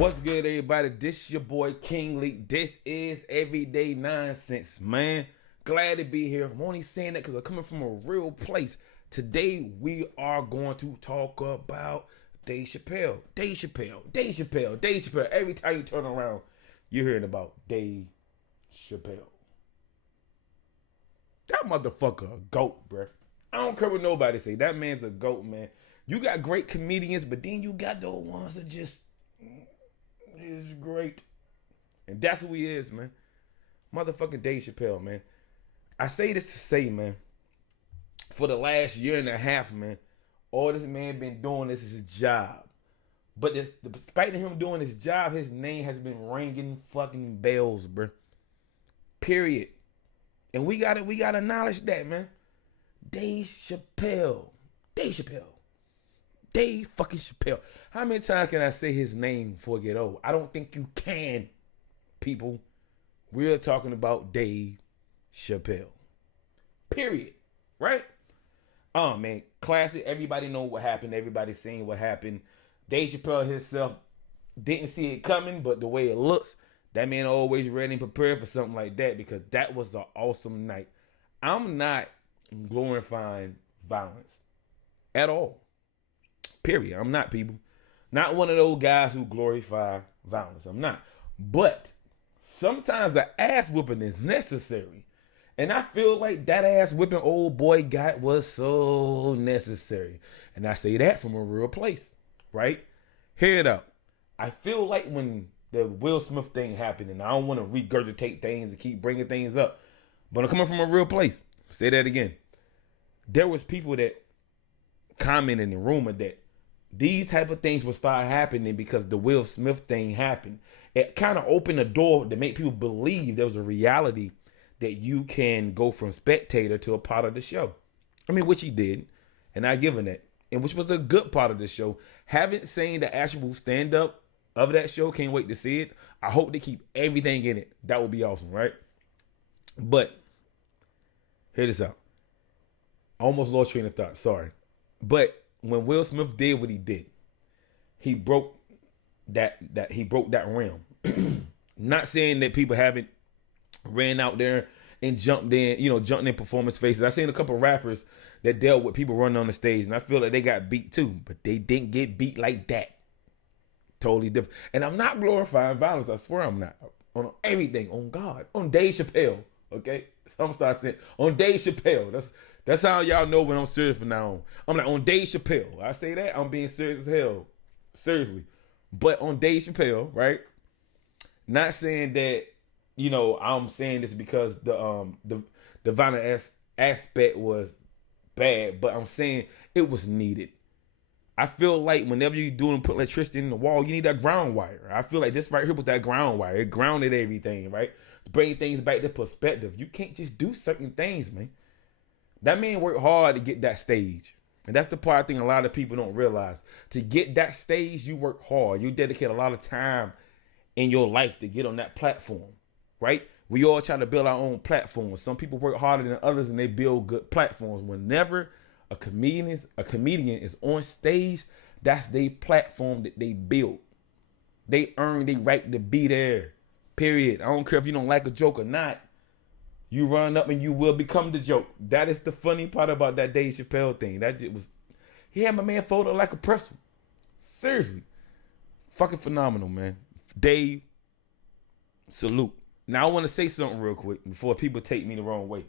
What's good, everybody? This is your boy King Lee. This is Everyday Nonsense, man. Glad to be here. I'm only saying that because I'm coming from a real place. Today, we are going to talk about Dave Chappelle. Dave Chappelle. Dave Chappelle. Dave Chappelle. Every time you turn around, you're hearing about Dave Chappelle. That motherfucker a goat, bruh. I don't care what nobody say. That man's a goat, man. You got great comedians, but then you got those ones that just is great. And that's who he is, man. Motherfucking Dave Chappelle, man. I say this to say, man, for the last year and a half, man, all this man been doing this is his job. But despite him doing his job, his name has been ringing fucking bells, bro. Period. And we gotta acknowledge that, man. Dave Chappelle. Dave Chappelle. Dave fucking Chappelle. How many times can I say his name before I get old? I don't think you can, people. We're talking about Dave Chappelle. Period. Right? Oh, man. Classic. Everybody know what happened. Everybody's seen what happened. Dave Chappelle himself didn't see it coming, but the way it looks, that man always ready and prepared for something like that because that was an awesome night. I'm not glorifying violence at all. Period. I'm not, people. Not one of those guys who glorify violence. I'm not. But sometimes the ass whooping is necessary. And I feel like that ass whipping old boy got was so necessary. And I say that from a real place. Right? Hear it out. I feel like when the Will Smith thing happened, and I don't want to regurgitate things and keep bringing things up, but I'm coming from a real place. Say that again. There was people that commented and rumored that these type of things will start happening because the Will Smith thing happened. It kind of opened the door to make people believe there was a reality that you can go from spectator to a part of the show. I mean, which he did, and I give him that, and which was a good part of the show. Haven't seen the actual stand-up of that show. Can't wait to see it. I hope they keep everything in it. That would be awesome, right? But hear this out. I almost lost train of thought. Sorry. But when Will Smith did what he did, he broke that realm. Not saying that people haven't ran out there and jumped in performance faces. I seen a couple rappers that dealt with people running on the stage, and I feel like they got beat too, but they didn't get beat like that. Totally different. And I'm not glorifying violence. I swear I'm not. On everything, on God, on Dave Chappelle. Okay, so I'm gonna start saying on Dave Chappelle. That's how y'all know when I'm serious from now on. I'm like, on Dave Chappelle. I say that, I'm being serious as hell. Seriously. But on Dave Chappelle, right? Not saying that, I'm saying this because the violent aspect was bad, but I'm saying it was needed. I feel like whenever you do and put electricity in the wall, you need that ground wire. I feel like this right here with that ground wire, it grounded everything, right? Bring things back to perspective. You can't just do certain things, man. That man worked hard to get that stage. And that's the part I think a lot of people don't realize. To get that stage, you work hard. You dedicate a lot of time in your life to get on that platform, right? We all try to build our own platforms. Some people work harder than others and they build good platforms. Whenever a comedian is on stage, that's their platform that they build. They earn their right to be there, period. I don't care if you don't like a joke or not. You run up and you will become the joke. That is the funny part about that Dave Chappelle thing. That just was, he had my man folded like a pretzel. Seriously. Fucking phenomenal, man. Dave, salute. Now I want to say something real quick before people take me the wrong way.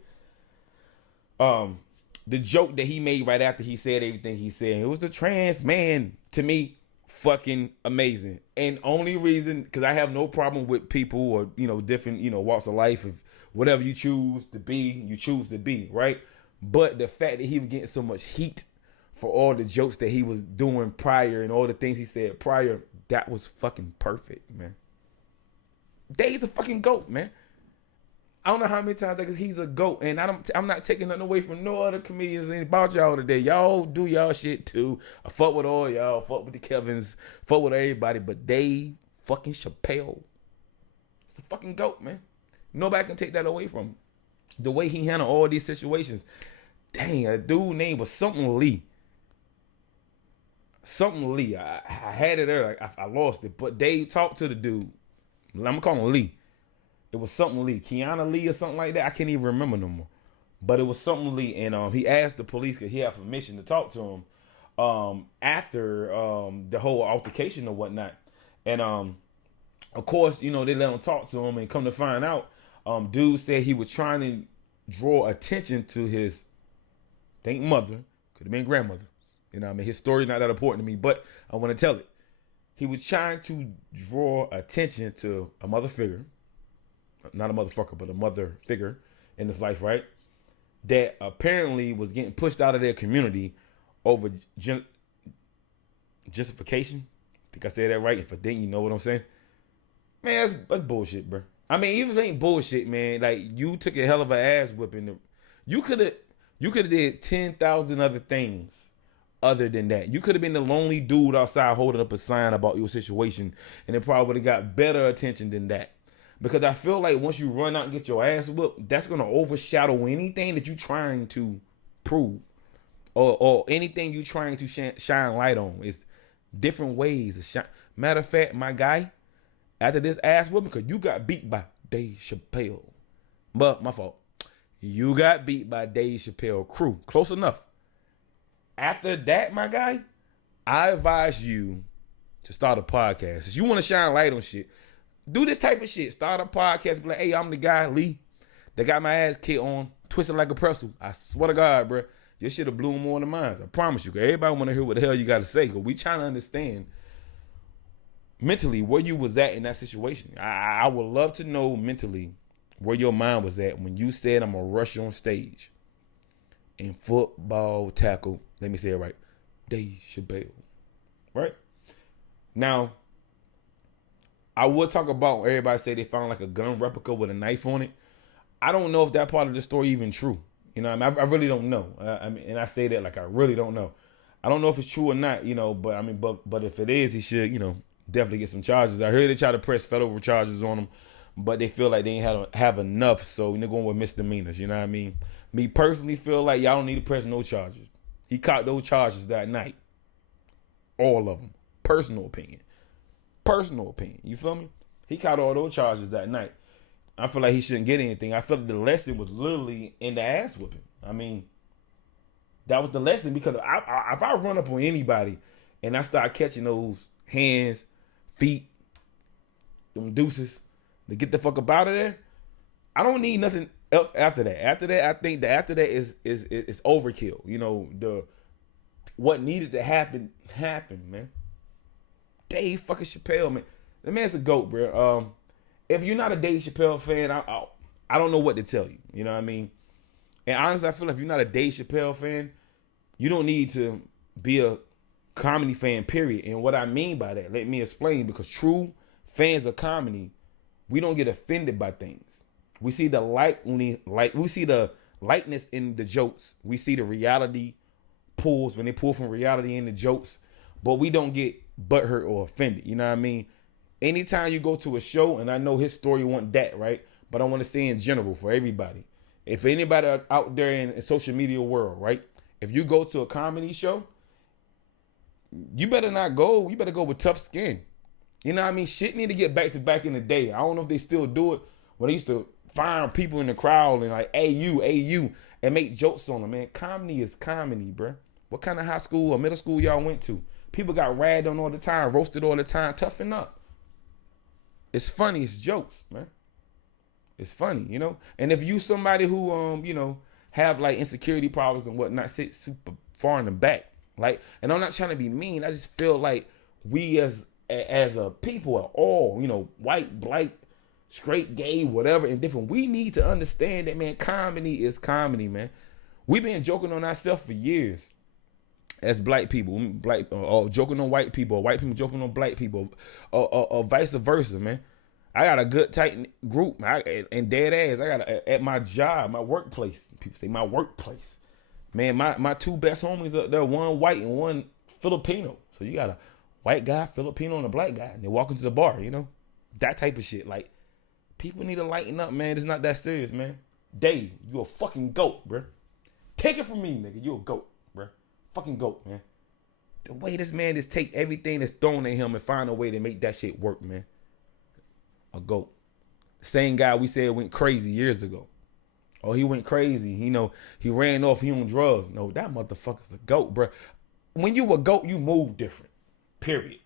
The joke that he made right after he said everything he said, it was a trans man, to me, fucking amazing. And only reason, because I have no problem with people or, different, walks of life. If whatever you choose to be, right? But the fact that he was getting so much heat for all the jokes that he was doing prior and all the things he said prior, that was fucking perfect, man. Dave's a fucking goat, man. I don't know how many times because he's a GOAT, and I'm not taking nothing away from no other comedians about y'all today. Y'all do y'all shit too. I fuck with all y'all, fuck with the Kevins, fuck with everybody, but Dave fucking Chappelle, it's a fucking GOAT, man. Nobody can take that away from him. The way he handled all these situations. Dang, a dude name was something Lee. something Lee. I had it there. Like I lost it. But Dave talked to the dude. I'm gonna call him Lee. It was something Lee, Kiana Lee or something like that. I can't even remember no more. But it was something Lee, and he asked the police because he had permission to talk to him after the whole altercation or whatnot. And of course, they let him talk to him, and come to find out, dude said he was trying to draw attention to his, mother, could have been grandmother. His story's not that important to me, but I want to tell it. He was trying to draw attention to a mother figure, not a motherfucker, but a mother figure in his life, right? That apparently was getting pushed out of their community over justification. I think I said that right. If I didn't, you know what I'm saying? Man, that's bullshit, bro. I mean, even if it ain't bullshit, man, like, you took a hell of an ass whipping. You could have did 10,000 other things other than that. You could have been the lonely dude outside holding up a sign about your situation, and it probably would have got better attention than that. Because I feel like once you run out and get your ass whooped, that's going to overshadow anything that you're trying to prove, or anything you're trying to shine light on. It's different ways of shine. Matter of fact, my guy, after this ass whooping, because you got beat by Dave Chappelle. But my fault. You got beat by Dave Chappelle crew. Close enough. After that, my guy, I advise you to start a podcast. If you want to shine light on shit, do this type of shit. Start a podcast. Be like, hey, I'm the guy, Lee, that got my ass kicked on, twisted like a pretzel. I swear to God, bro, your shit will bloom more than mine. I promise you. Cause everybody want to hear what the hell you got to say. Cause we trying to understand mentally where you was at in that situation. I would love to know mentally where your mind was at when you said, I'm going to rush on stage and football tackle, let me say it right, Dave Chappelle. Right? Now, I would talk about, everybody say they found like a gun replica with a knife on it. I don't know if that part of the story even true. I really don't know. And I say that like I really don't know. I don't know if it's true or not, but if it is, he should, definitely get some charges. I heard they try to press federal charges on him, but they feel like they ain't have enough, so they're going with misdemeanors. You know what I mean? Me personally feel like y'all don't need to press no charges. He caught those charges that night. All of them. Personal opinion. You feel me? He caught all those charges that night. I feel like he shouldn't get anything. I feel like the lesson was literally in the ass whipping. I mean, that was the lesson, because if I run up on anybody and I start catching those hands, feet, them deuces, to get the fuck up out of there, I don't need nothing else after that. After that, I think that after that is overkill. The what needed to happen happened, man. Dave fucking Chappelle, man. The man's a GOAT, bro. If you're not a Dave Chappelle fan, I don't know what to tell you. You know what I mean? And honestly, I feel like if you're not a Dave Chappelle fan, you don't need to be a comedy fan, period. And what I mean by that, let me explain. Because true fans of comedy, we don't get offended by things. We see the we see the lightness in the jokes. We see the reality pulls when they pull from reality in the jokes, but we don't get butthurt or offended. You know what I mean? Anytime you go to a show, and I know his story wasn't that, right? But I want to say in general for everybody. If anybody out there in the social media world, right? If you go to a comedy show, you better not go. You better go with tough skin. You know what I mean? Shit need to get back to back in the day. I don't know if they still do it. When they used to find people in the crowd and like, hey you, and make jokes on them, man. Comedy is comedy, bro. What kind of high school or middle school y'all went to? People got ragged on all the time, roasted all the time. Toughen up. It's funny. It's jokes, man. It's funny, And if you somebody who, have like insecurity problems and whatnot, sit super far in the back. Like, and I'm not trying to be mean. I just feel like we as a people are all, white, black, straight, gay, whatever, and different. We need to understand that, man, comedy is comedy, man. We've been joking on ourselves for years as black people, or joking on white people, or white people joking on black people, or vice versa, man. I got a good tight group, and dead ass. I got at my job, my workplace. People say my workplace. Man, my two best homies up there, one white and one Filipino. So you got a white guy, Filipino, and a black guy. And they walk into the bar, that type of shit. Like, people need to lighten up, man. It's not that serious, man. Dave, you a fucking GOAT, bro. Take it from me, nigga. You a GOAT, bro. Fucking GOAT, man. The way this man just take everything that's thrown at him and find a way to make that shit work, man. A GOAT. The same guy we said went crazy years ago. Oh, he went crazy. You know, he ran off, he on drugs. No, that motherfucker's a GOAT, bro. When you a GOAT, you move different. Period.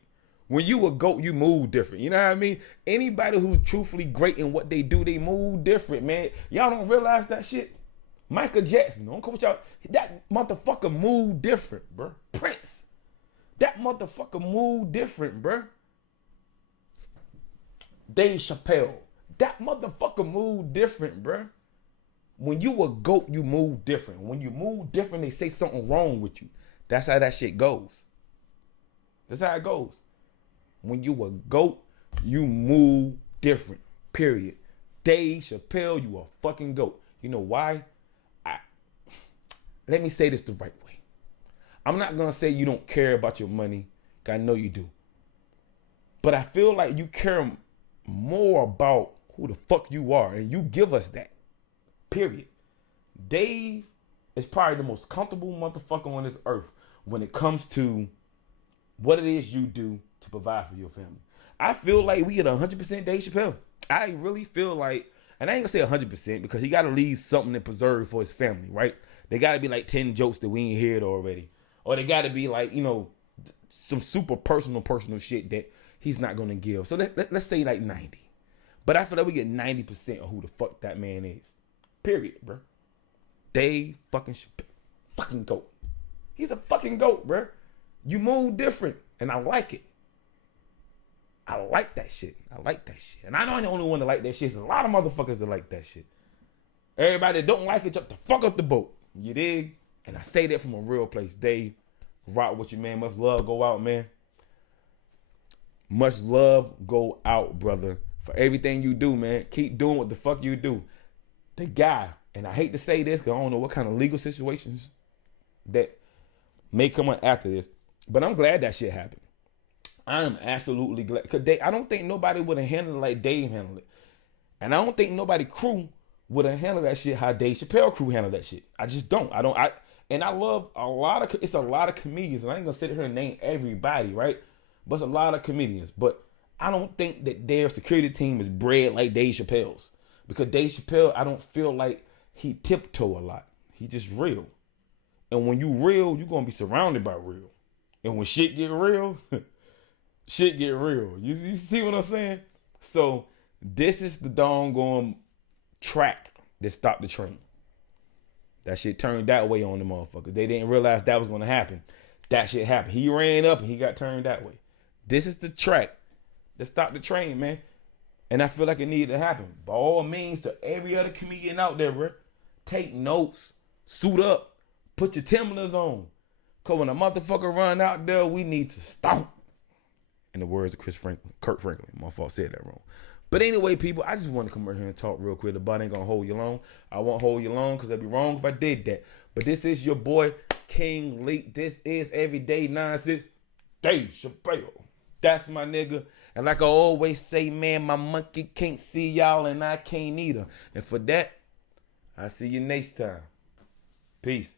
When you a GOAT, you move different. You know what I mean? Anybody who's truthfully great in what they do, they move different, man. Y'all don't realize that shit? Michael Jackson, don't coach y'all. That motherfucker moved different, bro. Prince. That motherfucker moved different, bro. Dave Chappelle. That motherfucker moved different, bro. When you a GOAT, you move different. When you move different, they say something wrong with you. That's how that shit goes. That's how it goes. When you a GOAT, you move different. Period. Dave Chappelle, you a fucking GOAT. You know why? Let me say this the right way. I'm not gonna say you don't care about your money, cause I know you do. But I feel like you care more about who the fuck you are, and you give us that. Period. Dave is probably the most comfortable motherfucker on this earth when it comes to what it is you do to provide for your family. I feel like we get 100% Dave Chappelle. I really feel like, and I ain't gonna say 100% because he gotta leave something to preserve for his family, right? They gotta be like 10 jokes that we ain't heard already. Or they gotta be like, you know, some super personal shit that he's not gonna give. So let's say like 90. But I feel like we get 90% of who the fuck that man is. Period, bro. Dave fucking Chappelle. Fucking GOAT. He's a fucking GOAT, bro. You move different, and I like it. I like that shit. I like that shit. And I'm not the only one that like that shit. There's a lot of motherfuckers that like that shit. Everybody that don't like it, jump the fuck off the boat. You dig? And I say that from a real place. Dave, rock with you, man. Much love go out, man. Much love go out, brother. For everything you do, man. Keep doing what the fuck you do. The guy, and I hate to say this because I don't know what kind of legal situations that may come up after this, but I'm glad that shit happened. I am absolutely glad. Because I don't think nobody would have handled it like Dave handled it. And I don't think nobody crew would have handled that shit how Dave Chappelle crew handled that shit. I just don't. And I love it's a lot of comedians, and I ain't gonna sit here and name everybody, right? But it's a lot of comedians. But I don't think that their security team is bred like Dave Chappelle's. Because Dave Chappelle, I don't feel like he tiptoe a lot. He just real. And when you real, you're gonna be surrounded by real. And when shit get real, shit get real. You see what I'm saying? So this is the doggone track that stopped the train. That shit turned that way on the motherfuckers. They didn't realize that was gonna happen. That shit happened. He ran up and he got turned that way. This is the track that stopped the train, man. And I feel like it needed to happen. By all means, to every other comedian out there, bro, take notes, suit up, put your Timberlands on. Because when a motherfucker run out there, we need to stomp. In the words of Kurt Franklin. My fault, said that wrong. But anyway, people, I just want to come over here and talk real quick. The body ain't going to hold you long. I won't hold you long because I'd be wrong if I did that. But this is your boy, King Leak. This is Everyday Nonsense. Dave Chappelle. That's my nigga. And like I always say, man, my monkey can't see y'all and I can't either. And for that, I'll see you next time. Peace.